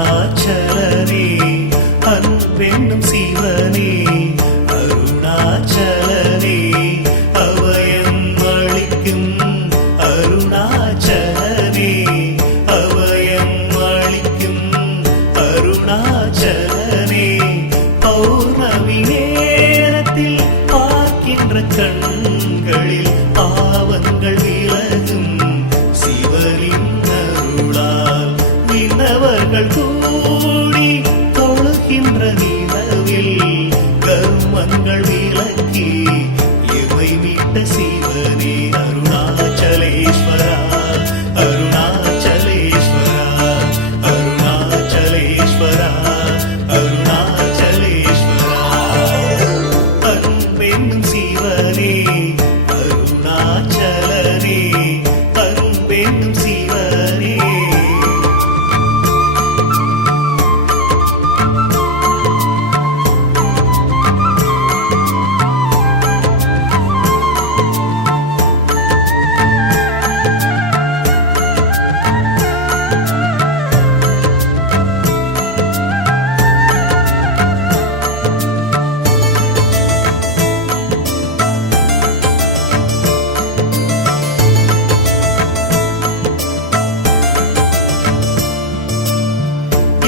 அருணாச்சலனே அன்பென்னும் சிவனே அருணாச்சலனே அபயம் அளிக்கும் அருணாச்சலனே அபயம் அளிக்கும் அருணாச்சலனே பௌர்ணமி நேரத்தில் பார்க்கின்ற கண்களில் பாவங்கள் விலகும் சிவனின் அருளால் விண்ணவர்கள் கூடி தொழுகின்ற நிலவில் கர்மங்கள் விலக்கி இவை விட்ட சிவனே அருணாச்சலேஸ்வரா அருணாச்சலேஸ்வரா அருணாச்சலேஸ்வரா அருணாச்சலேஸ்வரா அன்பென்னும் சிவனே அருணாச்சலனே அன்பென்னும் சிவனே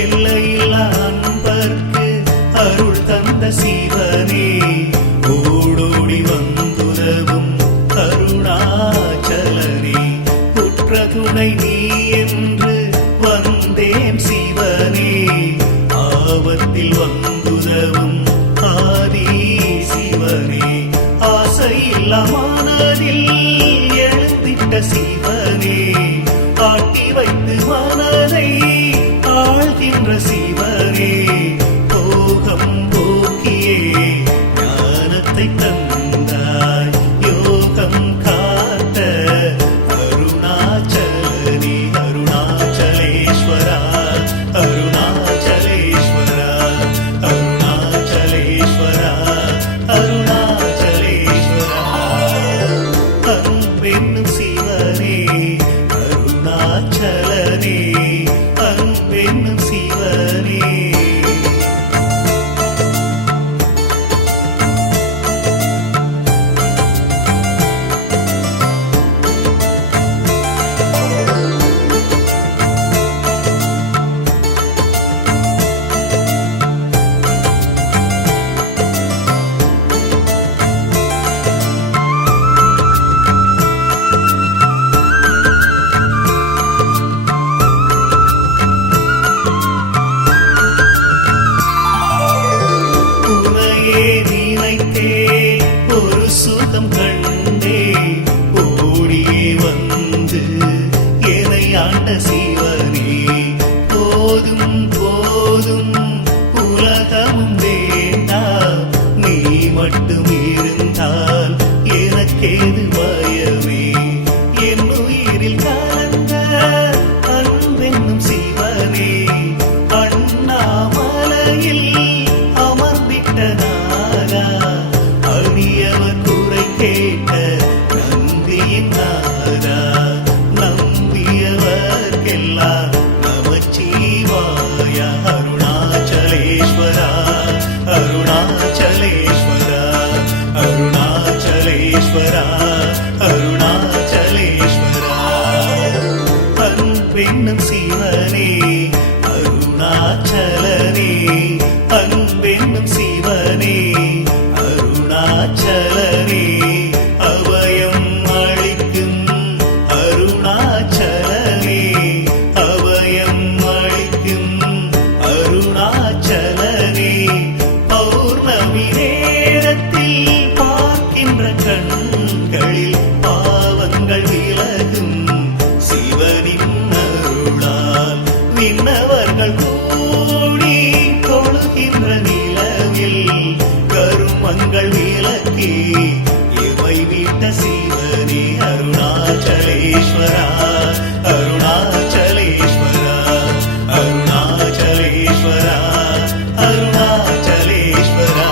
எல்லையில்லா அன்பர்க்கு அருள் தந்த சிவனே ஓடோடி வந்துதவும் அருணாச்சலனே உற்ற துணை நீ என்று வந்தேன் சிவனே ஆபத்தில் வந்துதவும் ஆதி சிவனே ஆசையில்லா மனதில் எழுந்திட்ட சிவனே ஆட்டி வைத்து மனதை ஆழ்கின்ற சிவனே போகம் போக்கியே ஞானத்தை தந்தாய் யோகம் காத்த அருணாச்சலனே அருணாச்சலேஸ்வரா அருணாச்சலேஸ்வரா அருணாச்சலேஸ்வரா அருணாச்சலேஸ்வரா அன்பென்னும் சிவனே அருணாச்சலனே அன்பென்னும் சிவனே ஒரு சுகம் கண்டே ஓடியே வந்து என்னை ஆண்ட சிவனே போதும் போதும் உலகமும் வேண்டாம் நீ மட்டும் இருந்தால் எனக்கேது பயமே என் உயிரில் கலந்த அன்பென்னும் சிவனே அண்ணாமலையில் அமர்ந்திட்ட நாரா அடியவர் குறை கேட்ட நந்தியின் நாரா நம்பியவர்க்கெல்லாம் நமச்சிவாய அருணாச்சலேஸ்வரா அருணாச்சலேஸ்வரா அருணாச்சலேஸ்வரா அருணாச்சலேஸ்வரா அன்பென்னும் சிவனே அருணாச்சலனே அன்பென்னும் சிவனே அருணாச்சலனே அபயம் அளிக்கும் அருணாச்சலனே அபயம் அளிக்கும் அருணாச்சலனே பௌர்ணமி நேரத்தில் பார்க்கின்ற கண்களில் பாவங்கள் விலகும் சிவனின் அருளால் விண்ணவர்கள் கூடி தொழுகின்ற நிலவில் கருமங்கள் விலக்கி இவை விட்ட சிவனே அருணாச்சலேஸ்வரா அருணாச்சலேஸ்வரா அருணாச்சலேஸ்வரா அருணாச்சலேஸ்வரா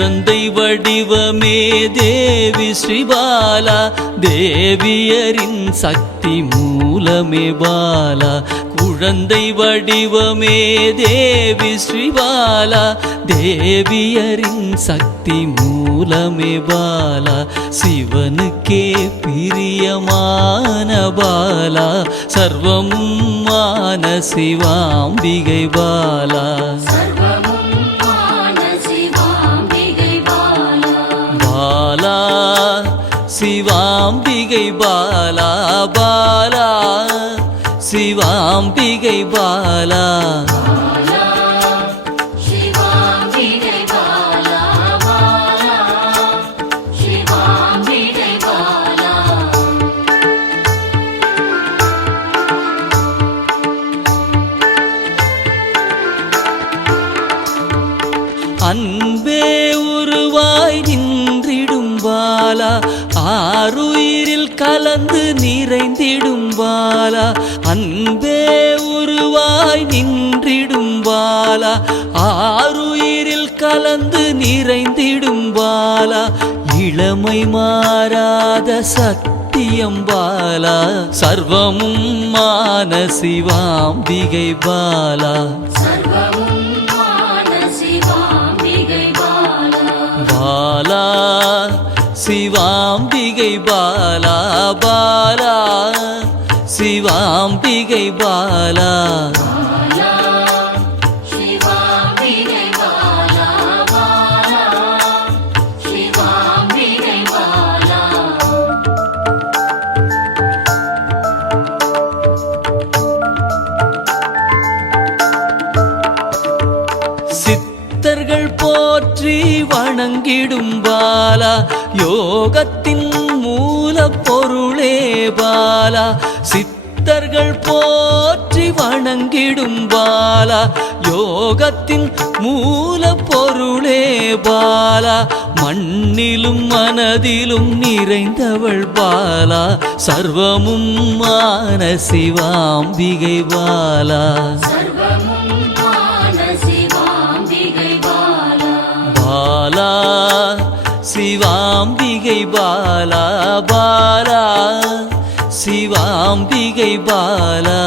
குழந்தை வடிவமே தேவி ஸ்ரீபாலா, தேவியரின் சக்தி மூலமே பாலா. குழந்தை வடிவமே தேவி ஸ்ரீபாலா, தேவியரின் சக்தி மூலமே பாலா. சிவனுக்கே பிரியமான பாலா, சர்வமும் மான சிவாம்பிகை பாலா. பாலா சிவாம்பிகை பாலா, பாலா சிவாம்பிகை பாலா. அன்பே உருவாய் நின்றிடும் பாலா, ஆருயிரில் கலந்து நிறைந்திடும் பாலா. அன்பே உருவாய் நின்றிடும் பாலா, ஆருயிரில் கலந்து நிறைந்திடும் பாலா. இளமை மாறாத சத்தியம் பாலா, சர்வமும் மான சிவாம்பிகை பாலா. பாலா சிவாம்பிகை பாலா, பாலா சிவாம்பிகை பாலா. சித்தர்கள் போற்றி வணங்கிடும் பாலா, யோகத்தின் மூல பொருளே பாலா. சித்தர்கள் போற்றி வணங்கிடும் பாலா, யோகத்தின் மூல பொருளே பாலா. மண்ணிலும் மனதிலும் நிறைந்தவள் பாலா, சர்வமும் மான சிவாம்பிகை பாலா. பாலா சிவாம்பிகை பாலா, பாலா சிவாம்பிகை பாலா.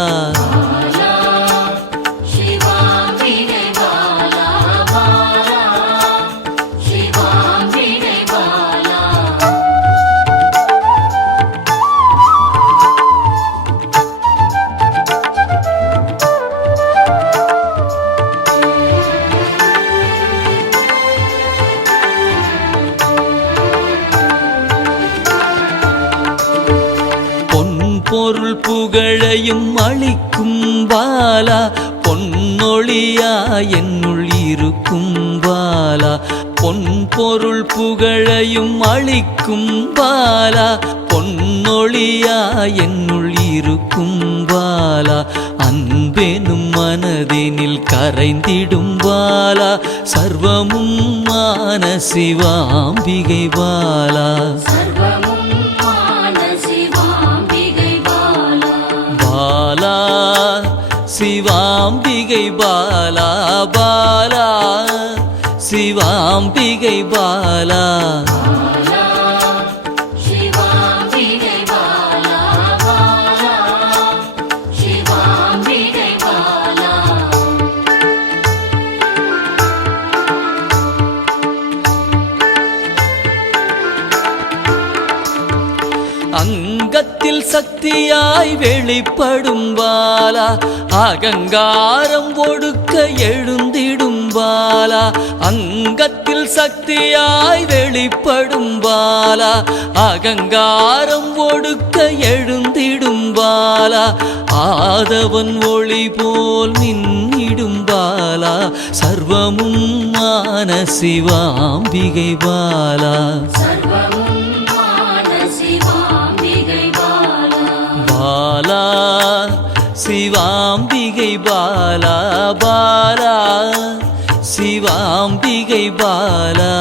பொருள் புகழையும் அளிக்கும் பாலா, பொன்னொழியா என்னுள் இருக்கும் பாலா. பொன் பொருள் புகழையும் அளிக்கும் பாலா, பொன்னொழியா என்னுள் இருக்கும் பாலா. அன்பெனும் மனதினில் கரைந்திடும் பாலா, சர்வமும் மான சிவாம்பிகை பாலா. பாலா சிவாம்பிகை பாலா, பாலா சிவாம்பிகை பாலா. அங்கத்தில் சக்தியாய் வெளிப்படும் பாலா, அகங்காரம் ஒடுக்க எழுந்திடும் பாலா. அங்கத்தில் சக்தியாய் வெளிப்படும் பாலா, அகங்காரம் ஒடுக்க எழுந்திடும் பாலா. ஆதவன் ஒளி போல் மின்னிடும் பாலா, சர்வமும் மான சிவாம்பிகை பாலா. பாலா சிவாம்பிகை பாலா, பாலா சிவாம்பிகை பாலா.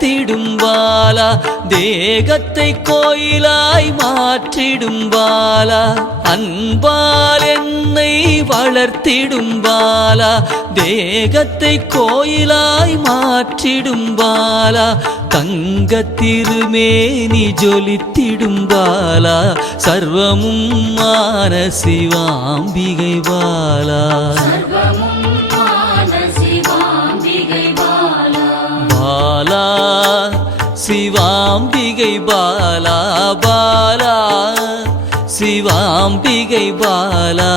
வளர்த்திடும் பாலா தேகத்தை கோயிலாய் மாற்றிடும் பாலா அன்பால் என்னை வளர்த்திடும் பாலா தேகத்தை கோயிலாய் மாற்றிடும் பாலா தங்க திருமேனி ஜொலித்திடும் பாலா சர்வமும் மான சிவாம்பிகை பாலா பாலா சிவாம்பிகை பாலா பாலா சிவாம்பிகை பாலா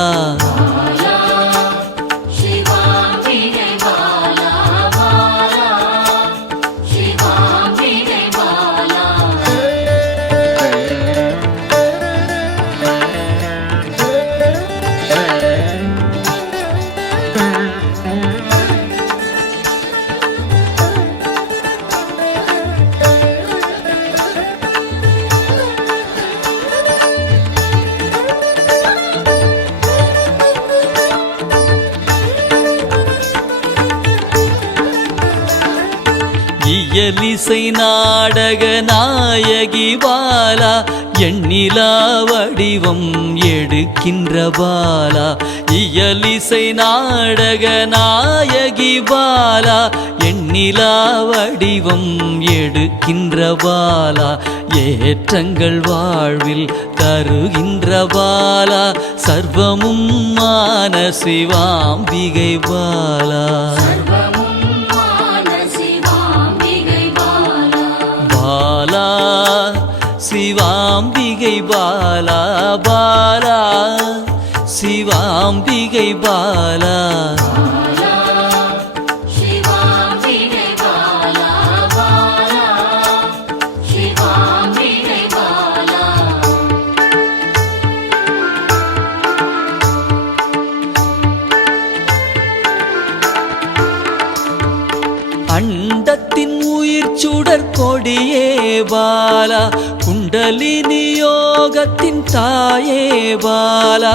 இயலிசை நாடக நாயகி பாலா எண்ணிலா வடிவம் எடுக்கின்ற பாலா இயலிசை நாடக நாயகி பாலா எண்ணிலா வடிவம் எடுக்கின்ற பாலா ஏற்றங்கள் வாழ்வில் தருகின்ற பாலா சர்வமும் மான சிவாம்பிகை பாலா பாலா சிவாம்பிகை பாலா பாலா சிவாம்பிகை பாலா அண்டத்தின் உயிர் சுடர் கொடியே பாலா குண்டலினி யோகத்தின் தாயே பாலா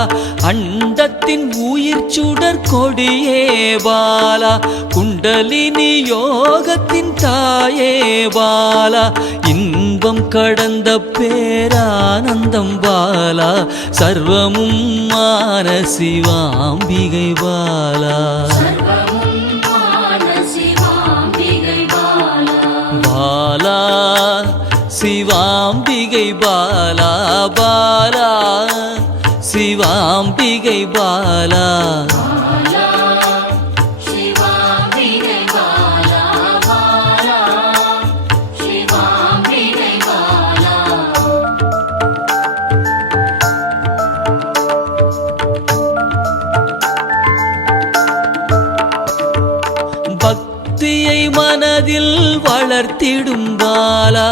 அண்டத்தின் உயிர் சுடர் கொடியே பாலா குண்டலினி யோகத்தின் தாயே பாலா இன்பம் கடந்த பேரானந்தம் பாலா சர்வமும் மான சிவாம்பிகை பாலா பாலா சிவாம்பிகை பாலா பாலா சிவாம்பிகை பாலா பக்தியை மனதில் வளர்த்திடும் பாலா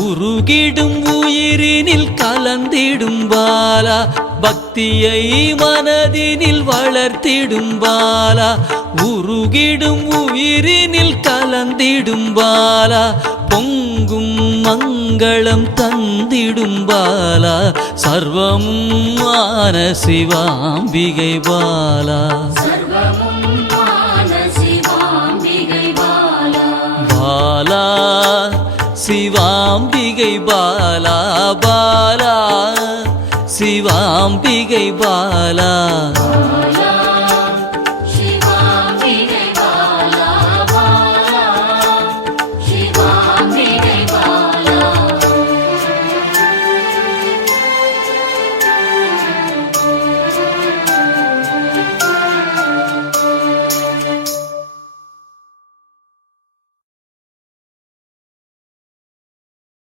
உருகிடும் உயிரினில் கலந்திடும் பாலா பக்தியை மனதினில் வளர்த்திடும் பாலா உருகிடும் உயிரினில் கலந்திடும் பாலா பொங்கும் மங்களம் தந்திடும் பாலா சர்வமும் மான சிவாம்பிகை பாலா பாலா சிவாம்பிகை பாலா பாலா சிவாம்பிகை பாலா